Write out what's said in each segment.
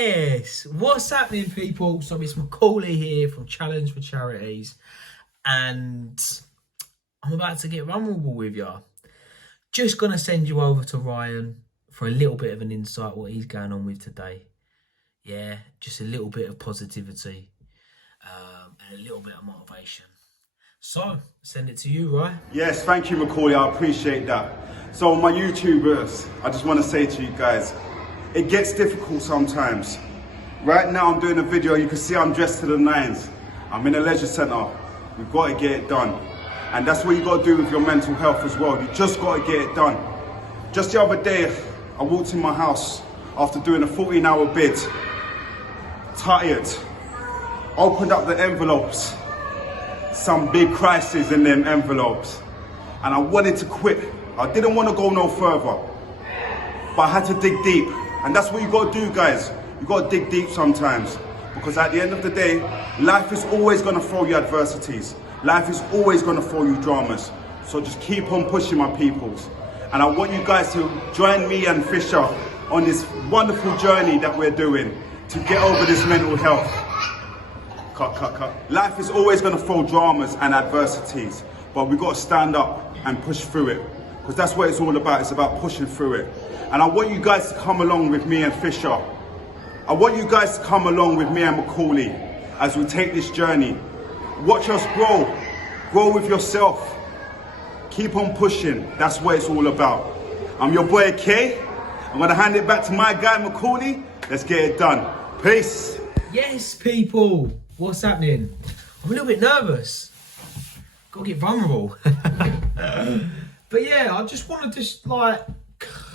Yes, what's happening, people? So it's McCawley here from Challenge for Charities, and I'm about to get vulnerable with you. Just gonna send you over to Ryan for a little bit of an insight what he's going on with today. Yeah, just a little bit of positivity and a little bit of motivation. So, send it to you, Ryan. Yes, thank you, McCawley. I appreciate that. So, my YouTubers, I just want to say to you guys, it gets difficult sometimes. Right now, I'm doing a video. You can see I'm dressed to the nines. I'm in a leisure centre. We've got to get it done. And that's what you got to do with your mental health as well. You just got to get it done. Just the other day, I walked in my house after doing a 14-hour bid. Tired. Opened up the envelopes. Some big crisis in them envelopes. And I wanted to quit. I didn't want to go no further. But I had to dig deep. And that's what you got to do, guys. You got to dig deep sometimes. Because at the end of the day, life is always going to throw you adversities. Life is always going to throw you dramas. So just keep on pushing, my peoples. And I want you guys to join me and Fisher on this wonderful journey that we're doing to get over this mental health. Cut. Life is always going to throw dramas and adversities. But we've got to stand up and push through it. Because that's what it's all about. It's about pushing through it. And I want you guys to come along with me and Fisher. I want you guys to come along with me and McCawley as we take this journey. Watch us grow. Grow with yourself. Keep on pushing. That's what it's all about. I'm your boy K. I'm going to hand it back to my guy McCawley. Let's get it done. Peace. Yes, people. What's happening? I'm a little bit nervous. Got to get vulnerable. But yeah, I just want to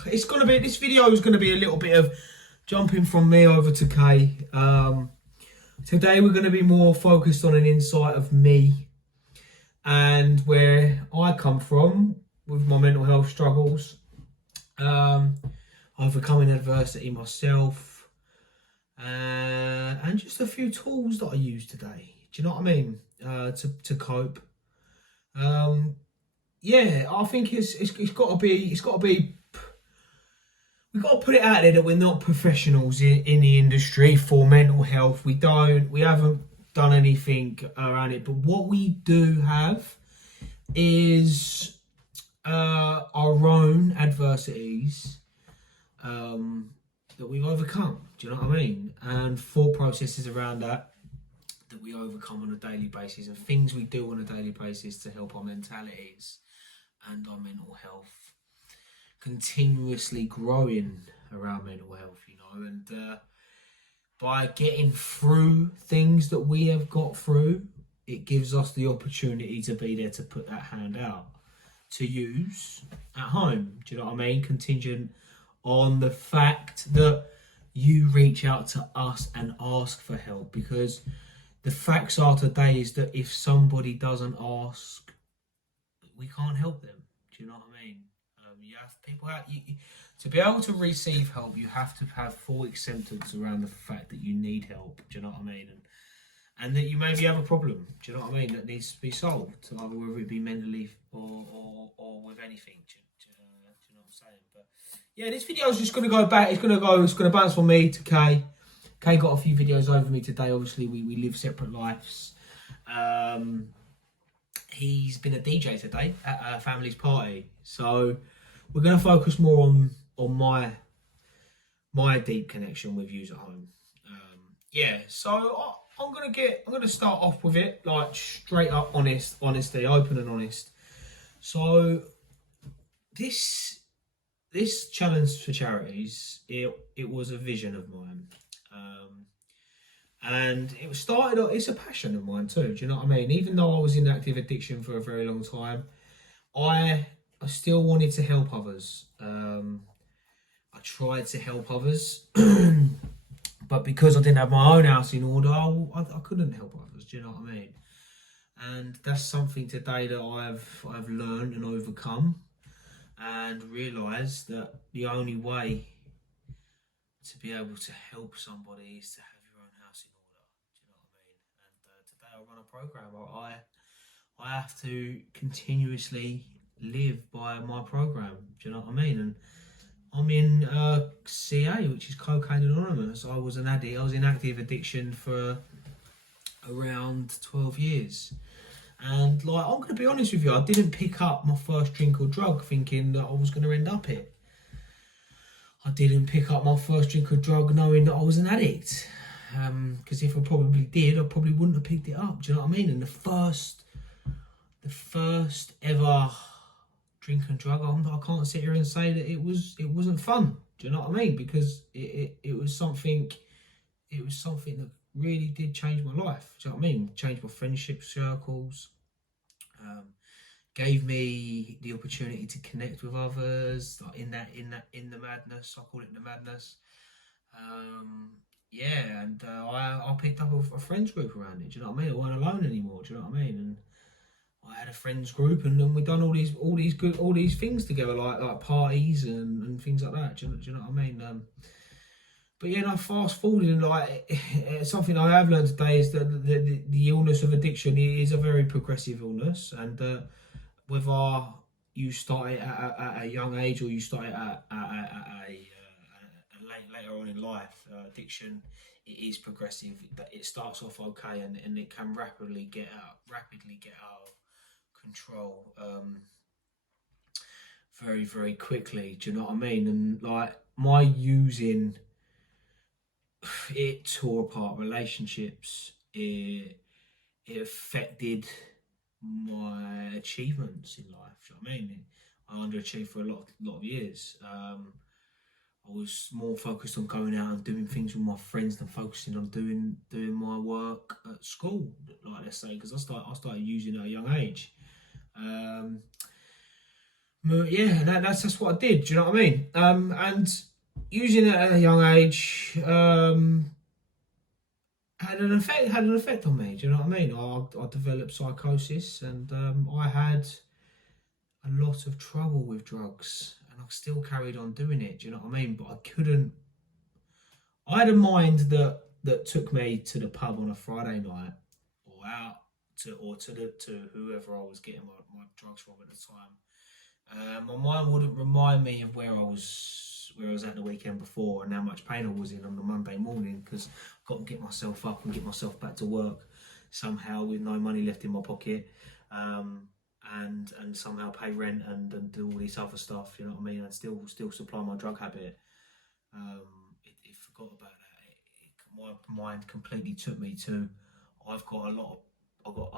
this video is going to be a little bit of jumping from me over to Kay. Today we're going to be more focused on an insight of me and where I come from with my mental health struggles, overcoming adversity myself, and just a few tools that I use today. Do you know what I mean? To cope. Yeah, I think it's got to be. We've got to put it out there that we're not professionals in the industry for mental health. We haven't done anything around it. But what we do have is our own adversities that we've overcome. Do you know what I mean? And thought processes around that we overcome on a daily basis, and things we do on a daily basis to help our mentalities and our mental health continuously growing around mental health, you know, and by getting through things that we have got through, it gives us the opportunity to be there to put that hand out to use at home. Do you know what I mean? Contingent on the fact that you reach out to us and ask for help, because the facts are today is that if somebody doesn't ask, we can't help them. Do you know what I mean? To be able to receive help, you have to have full acceptance around the fact that you need help. Do you know what I mean? And that you maybe have a problem. Do you know what I mean? That needs to be solved, either whether it be mentally or with anything. Do you know what I'm saying? But yeah, this video is just going to go back. It's going to bounce from me to Kay. Kay got a few videos over me today. Obviously, we live separate lives. He's been a DJ today at a family's party, so we're going to focus more on my deep connection with yous at home. So I'm going to start off with it like straight up honesty, open and honest. So this challenge for charities, it was a vision of mine. And it's a passion of mine too, do you know what I mean? Even though I was in active addiction for a very long time, I still wanted to help others. I tried to help others, but because I didn't have my own house in order, I couldn't help others, do you know what I mean? And that's something today that I've learned and overcome, and realised that the only way to be able to help somebody is to have your own house in order. Do you know what I mean? And today I run a program. I have to continuously live by my program. Do you know what I mean? And I'm in CA, which is Cocaine Anonymous. I was an addict. I was in active addiction for around 12 years. And like, I'm going to be honest with you, I didn't pick up my first drink or drug thinking that I was going to end up it. I didn't pick up my first drink or drug knowing that I was an addict. Because if I probably did, I probably wouldn't have picked it up. Do you know what I mean? And the first ever drink and drug, I can't sit here and say that it wasn't fun. Do you know what I mean? Because it was something that really did change my life. Do you know what I mean? Changed my friendship circles. Gave me the opportunity to connect with others, like in the madness. I call it the madness. And I picked up a friends group around it. Do you know what I mean? I weren't alone anymore. Do you know what I mean? And I had a friends group, and we done all these things together, like parties and things like that. Do you know what I mean? But yeah, no, fast forwarding, like something I have learned today is that the illness of addiction is a very progressive illness, and whether you start it at a young age or you start it at later on in life, addiction, it is progressive. It starts off okay, and it can rapidly get out of control very, very quickly. Do you know what I mean? And like my using, it tore apart relationships. It affected my achievements in life. Do you know what I mean? I underachieved for a lot of years. I was more focused on going out and doing things with my friends than focusing on doing my work at school, like let's say, because I started using at a young age. But yeah, that's what I did. Do you know what I mean? And using it at a young age had an effect on me. Do you know what I mean? I developed psychosis, and I had a lot of trouble with drugs, and I still carried on doing it. Do you know what I mean? But I couldn't. I had a mind that took me to the pub on a Friday night, or out to whoever I was getting my drugs from at the time. My mind wouldn't remind me of where I was at the weekend before and how much pain I was in on the Monday morning, because I've got to get myself up and get myself back to work somehow with no money left in my pocket, and somehow pay rent and do all this other stuff. You know what I mean? And still supply my drug habit. It forgot about that. My mind completely took me to, I've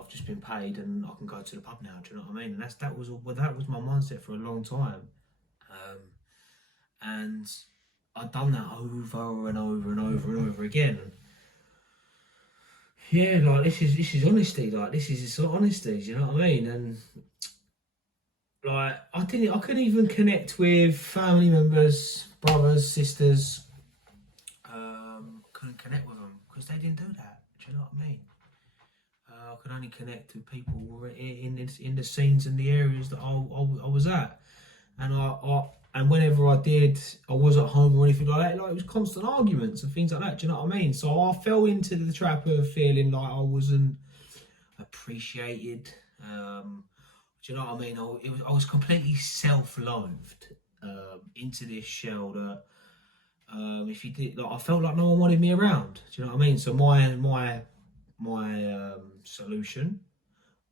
just been paid and I can go to the pub now. Do you know what I mean? And that was my mindset for a long time, and I'd done that over and over and over and over again. Yeah, like this is honesty. Like this is sort of honesty. Do you know what I mean? And like I couldn't even connect with family members, brothers, sisters. Couldn't connect with them because they didn't do that. Do you know what I mean? I could only connect with people who were in the scenes and the areas that I was at, and whenever I did, I was at home or anything like that. Like it was constant arguments and things like that. Do you know what I mean? So I fell into the trap of feeling like I wasn't appreciated. Do you know what I mean? I was completely self-loathed into this shell that if you did, like I felt like no one wanted me around. Do you know what I mean? So my solution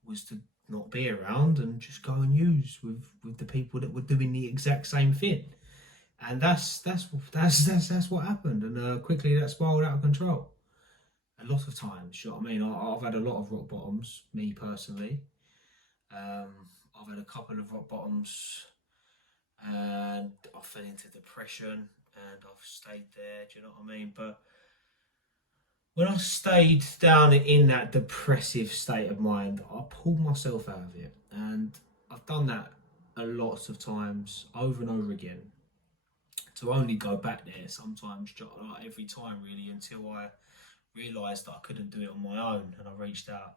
was to not be around and just go and use with the people that were doing the exact same thing, and that's what happened. And quickly that spiraled out of control. A lot of times, you know what I mean? I've had a lot of rock bottoms, me personally. I've had a couple of rock bottoms, and I fell into depression, and I've stayed there. Do you know what I mean? But when I stayed down in that depressive state of mind, I pulled myself out of it. And I've done that a lot of times, over and over again, to only go back there sometimes, like every time really, until I realised that I couldn't do it on my own, and I reached out.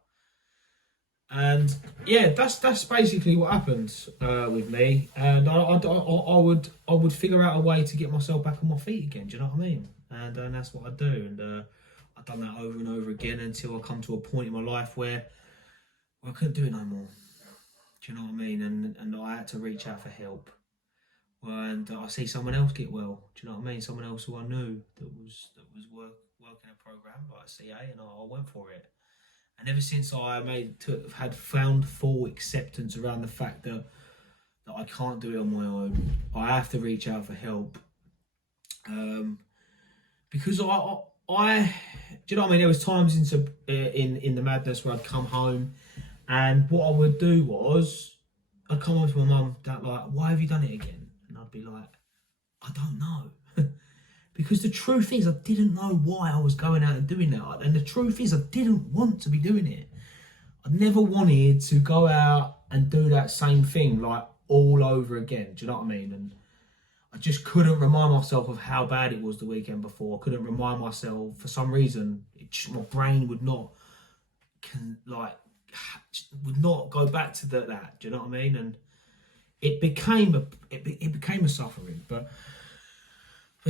And yeah, that's basically what happened with me. And I would figure out a way to get myself back on my feet again. Do you know what I mean? And that's what I do. And I've done that over and over again until I come to a point in my life where I couldn't do it no more. Do you know what I mean? And I had to reach out for help. and I see someone else get well. Do you know what I mean? Someone else who I knew that was working a program like CA, and I went for it. And ever since had found full acceptance around the fact that I can't do it on my own, I have to reach out for help. Because I do you know what I mean? There was times in the madness where I'd come home, and what I would do was I'd come home to my mum, that like, why have you done it again? And I'd be like, I don't know. Because the truth is, I didn't know why I was going out and doing that. And the truth is, I didn't want to be doing it. I never wanted to go out and do that same thing like all over again. Do you know what I mean? And I just couldn't remind myself of how bad it was the weekend before. I couldn't remind myself, for some reason, my brain would not go back to that. Do you know what I mean? And it became a suffering. But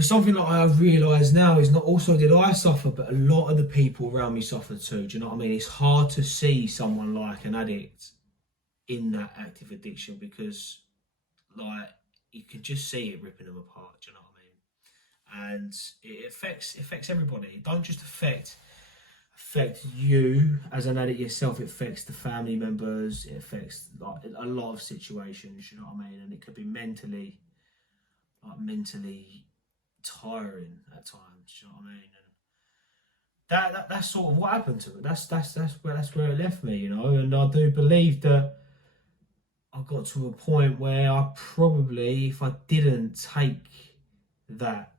something that I've realised now is not also did I suffer, but a lot of the people around me suffered too. Do you know what I mean? It's hard to see someone like an addict in that active addiction, because like you can just see it ripping them apart. Do you know what I mean? And it affects everybody. It don't just affect you as an addict yourself. It affects the family members. It affects like a lot of situations. You know what I mean? And it could be mentally tiring at times. Do you know what I mean? And that's sort of what happened to it. That's where it left me. You know, and I do believe that I got to a point where I probably, if I didn't take that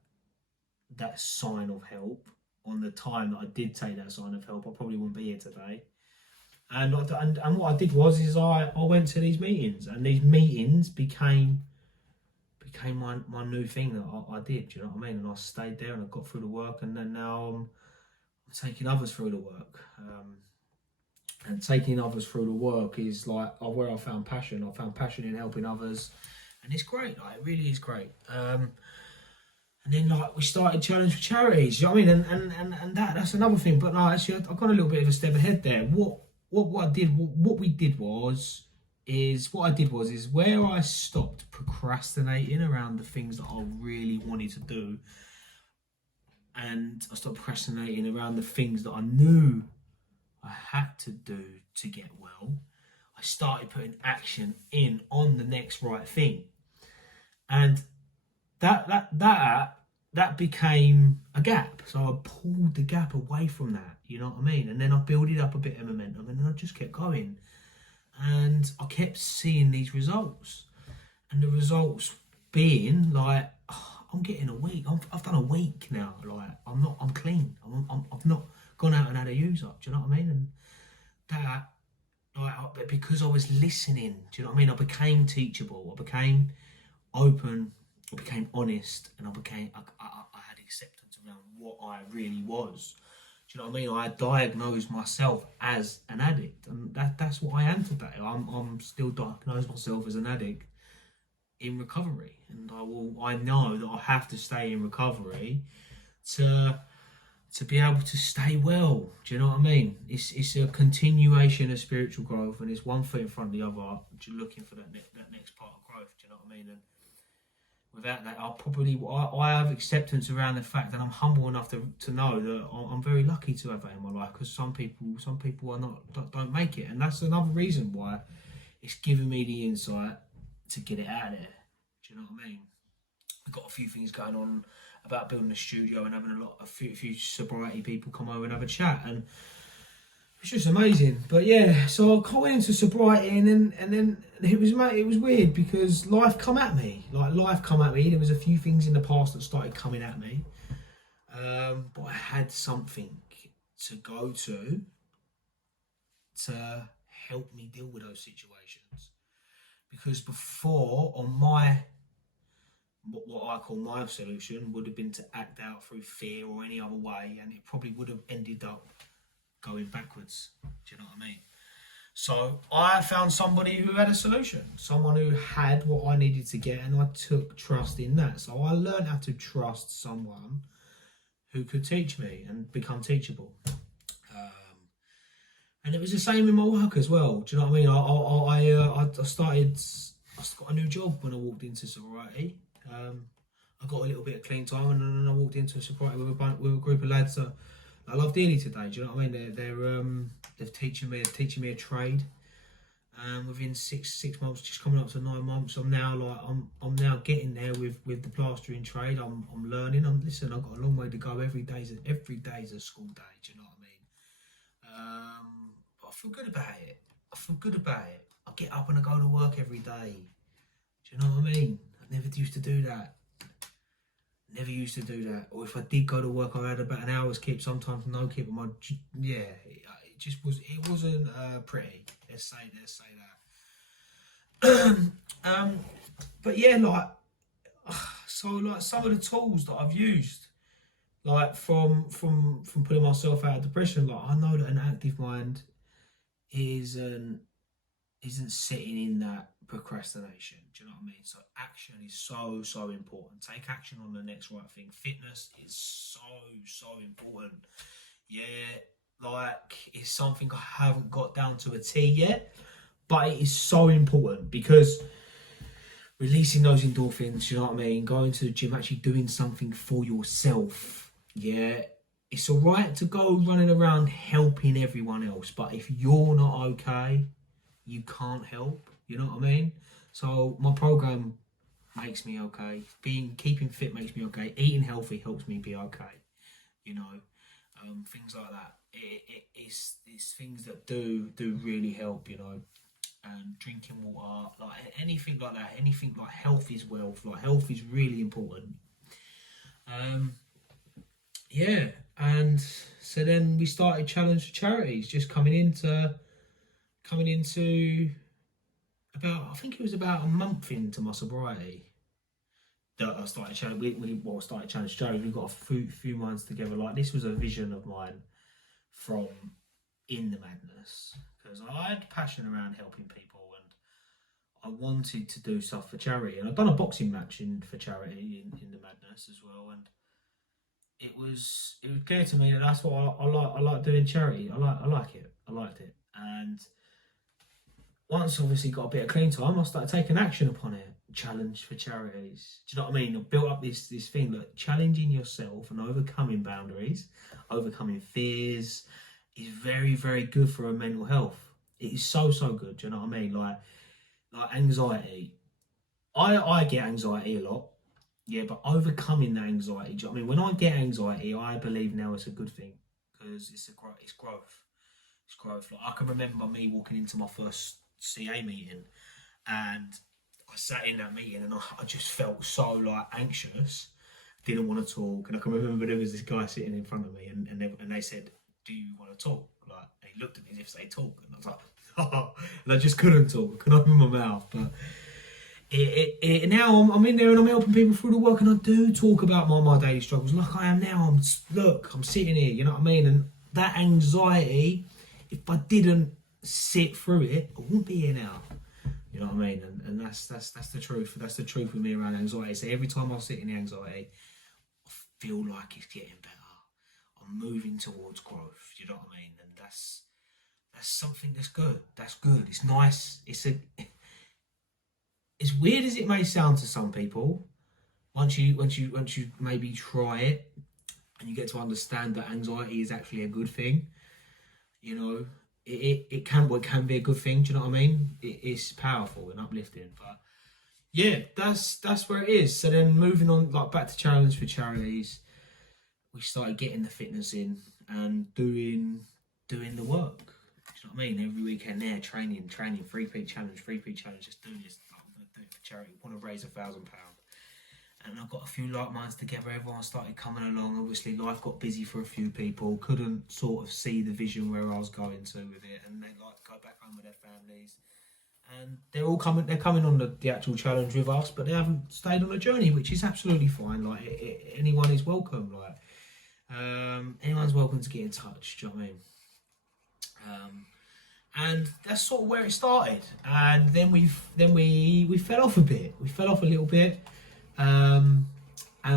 sign of help on the time that I did take that sign of help, I probably wouldn't be here today. And what I did was I went to these meetings, and these meetings became my new thing that I did. Do you know what I mean? And I stayed there, and I got through the work, and then now I'm taking others through the work. And taking others through the work is like where I found passion. I found passion in helping others, and it's great. Like, it really is great. And then like we started Challenge for Charities. You know what I mean? And that's another thing. But no, actually, I got a little bit of a step ahead there. What I did is where I stopped procrastinating around the things that I really wanted to do, and I stopped procrastinating around the things that I knew I had to do to get well. I started putting action in on the next right thing, and that became a gap. So I pulled the gap away from that. You know what I mean? And then I built it up a bit of momentum, and then I just kept going, and I kept seeing these results, and the results being like, I'm getting a week. I've done a week now. Like I'm clean. I've not gone out and had a use up. Do you know what I mean? And that, like, because I was listening. Do you know what I mean? I became teachable. I became open. I became honest, and I had acceptance around what I really was. Do you know what I mean? I diagnosed myself as an addict, and that's what I am today. I'm still diagnosed myself as an addict in recovery, and I know that I have to stay in recovery to be able to stay well. Do you know what I mean? It's a continuation of spiritual growth, and it's one foot in front of the other. You're looking for that next part of growth. Do you know what I mean? And without that, I have acceptance around the fact that I'm humble enough to know that I'm very lucky to have that in my life, because some people are don't make it, and that's another reason why it's given me the insight to get it out there. Do you know what I mean? I've got a few things going on about building a studio and having a few sobriety people come over and have a chat, and it's just amazing. But yeah, so I went into sobriety, and then it was weird, because life come at me. There was a few things in the past that started coming at me, but I had something to go to help me deal with those situations. Because before, what I call my solution would have been to act out through fear or any other way, and it probably would have ended up going backwards. Do you know what I mean? So I found somebody who had a solution, someone who had what I needed to get, and I took trust in that. So I learned how to trust someone who could teach me and become teachable. And it was the same in my work as well. Do you know what I mean? I started I got a new job when I walked into sobriety. I got a little bit of clean time, and then I walked into sobriety with a group of lads that I love dearly today. Do you know what I mean? They're teaching me a trade. Within six months, just coming up to 9 months, I'm now getting there with the plastering trade. I'm learning. Listen, I've got a long way to go. Every day's a school day. Do you know what I mean? But I feel good about it. I get up and I go to work every day. Do you know what I mean? I never used to do that. Or if I did go to work, I had about an hour's kip, sometimes no kip. It wasn't pretty. Let's say that. But yeah, some of the tools that I've used, from putting myself out of depression, I know that an active mind isn't sitting in that procrastination. Do you know what I mean? So action is so important. Take action on the next right thing. Fitness is so important. Yeah, it's something I haven't got down to a T yet, but it is so important because releasing those endorphins, you know what I mean? Going to the gym, actually doing something for yourself. Yeah, it's all right to go running around helping everyone else, but if you're not okay, you can't help. You know what I mean? So my program makes me okay. Keeping fit makes me okay. Eating healthy helps me be okay. You know, things like that. It's things that do really help. You know, and drinking water, anything like that. Anything like health is wealth. Health is really important. Yeah, and so then we started Challenge for Charities, just coming into I think it was about a month into my sobriety that I started Challenge. We started Challenge Charities. We got a few months together. This was a vision of mine from In the Madness, because I had passion around helping people and I wanted to do stuff for charity. And I've done a boxing match for charity in the Madness as well, and it was clear to me that that's what I like doing charity. I liked it, and once obviously got a bit of clean time, I started taking action upon it. Challenge for Charities. Do you know what I mean? I built up this thing that challenging yourself and overcoming boundaries, overcoming fears is very, very good for our mental health. It is so good. Do you know what I mean? Like anxiety. I get anxiety a lot. Yeah, but overcoming that anxiety. Do you know what I mean? When I get anxiety, I believe now it's a good thing because it's growth. It's growth. I can remember me walking into my first CA meeting, and I sat in that meeting and I just felt so anxious, didn't want to talk. And I can remember there was this guy sitting in front of me, and they said, "Do you want to talk?" And he looked at me as if they talk, and I was like, "Oh," and I just couldn't talk. I couldn't open my mouth. But now I'm in there and I'm helping people through the work, and I do talk about my daily struggles like I am now. I'm sitting here, you know what I mean? And that anxiety, if I didn't sit through it, I wouldn't be here now. You know what I mean? And that's the truth. That's the truth with me around anxiety. So every time I sit in the anxiety, I feel like it's getting better. I'm moving towards growth. You know what I mean? And that's something that's good. That's good. It's nice. As weird as it may sound to some people, once you maybe try it and you get to understand that anxiety is actually a good thing, you know, it can be a good thing. Do you know what I mean? It's powerful and uplifting. But yeah, that's where it is. So then moving on, back to Challenge for Charities, we started getting the fitness in and doing the work. Do you know what I mean? Every weekend there, training, 3-peat challenge, just doing this. I'm going to do it for charity. Want to raise £1,000. And I got a few like minds together. Everyone started coming along. Obviously, life got busy for a few people. Couldn't sort of see the vision where I was going to with it, and they go back home with their families. And they're all coming. They're coming on the actual challenge with us, but they haven't stayed on the journey, which is absolutely fine. Anyone is welcome. Anyone's welcome to get in touch. Do you know what I mean? And that's sort of where it started. And then we fell off a bit. We fell off a little bit. And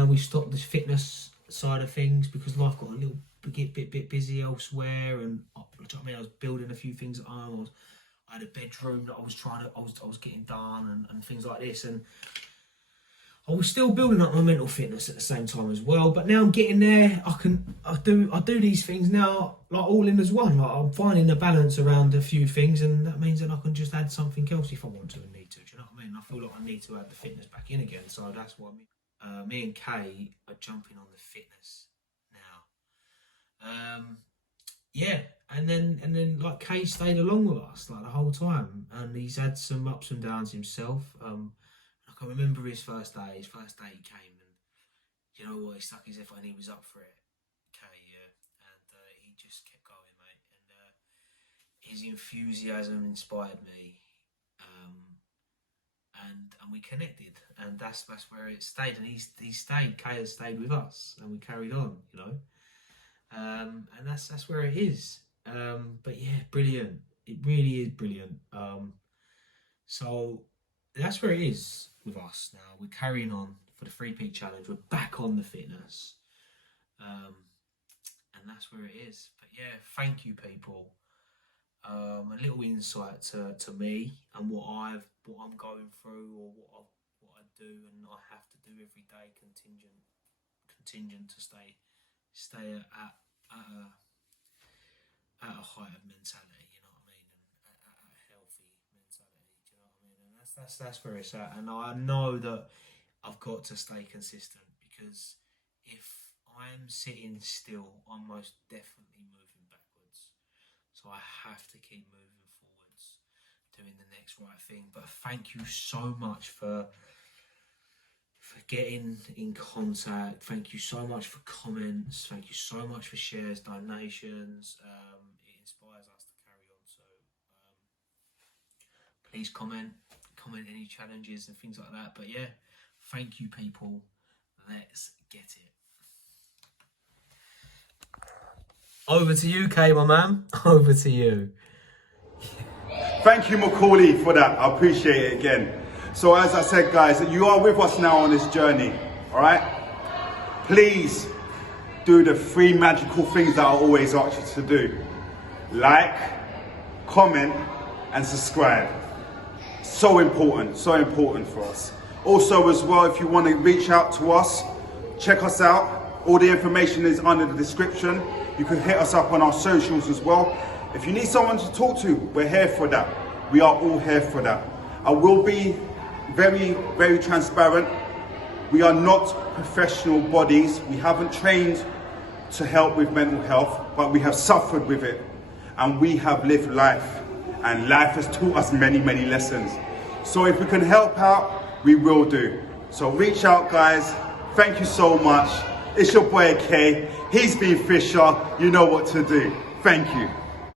we stopped the fitness side of things because life got a little bit busy elsewhere, and do you know what I mean? I was building a few things at home. I had a bedroom that I was getting done and things like this, and I was still building up my mental fitness at the same time as well. But now I'm getting there. I do these things now like all in as one. Like I'm finding a balance around a few things, and that means that I can just add something else if I want to and need to. Do you know what I mean? I feel like I need to add the fitness back in again. So that's why me and Kay are jumping on the fitness now. Yeah, and then like Kay stayed along with us like the whole time, and he's had some ups and downs himself. I can remember his first day. His first day he came, and you know what? He stuck his effort and he was up for it. Kay, and he just kept going, mate. And his enthusiasm inspired me, and we connected, and that's where it stayed. And he stayed. Kay has stayed with us, and we carried on, you know. And that's where it is. But yeah, brilliant. It really is brilliant. So that's where it is with us now. We're carrying on for the 3P challenge. We're back on the fitness. And that's where it is. But yeah, thank you, people. A little insight to me and what I'm going through, or what I do and I have to do every day, contingent to stay at a height of mentality, you know what I mean, and at a healthy mentality, do you know what I mean? And that's where it's at. And I know that I've got to stay consistent, because if I'm sitting still, I'm most definitely moving backwards. So I have to keep moving forwards, doing the next right thing. But thank you so much for getting in contact. Thank you so much for comments. Thank you so much for shares, donations. It inspires us to carry on. So please comment any challenges and things like that. But yeah, thank you, people. Let's get it. Over to you, Kay, my man. Over to you. Thank you, McCawley, for that. I appreciate it again. So as I said, guys, you are with us now on this journey, all right? Please do the 3 magical things that I always ask you to do. Like, comment, and subscribe. So important for us. Also as well, if you want to reach out to us, check us out. All the information is under the description. You can hit us up on our socials as well. If you need someone to talk to, we're here for that. We are all here for that. I will be very, very transparent. We are not professional bodies. We haven't trained to help with mental health, but we have suffered with it. And we have lived life. And life has taught us many, many lessons. So if we can help out, we will do. So reach out, guys. Thank you so much. It's your boy Kay. He's been Fisher. You know what to do. Thank you.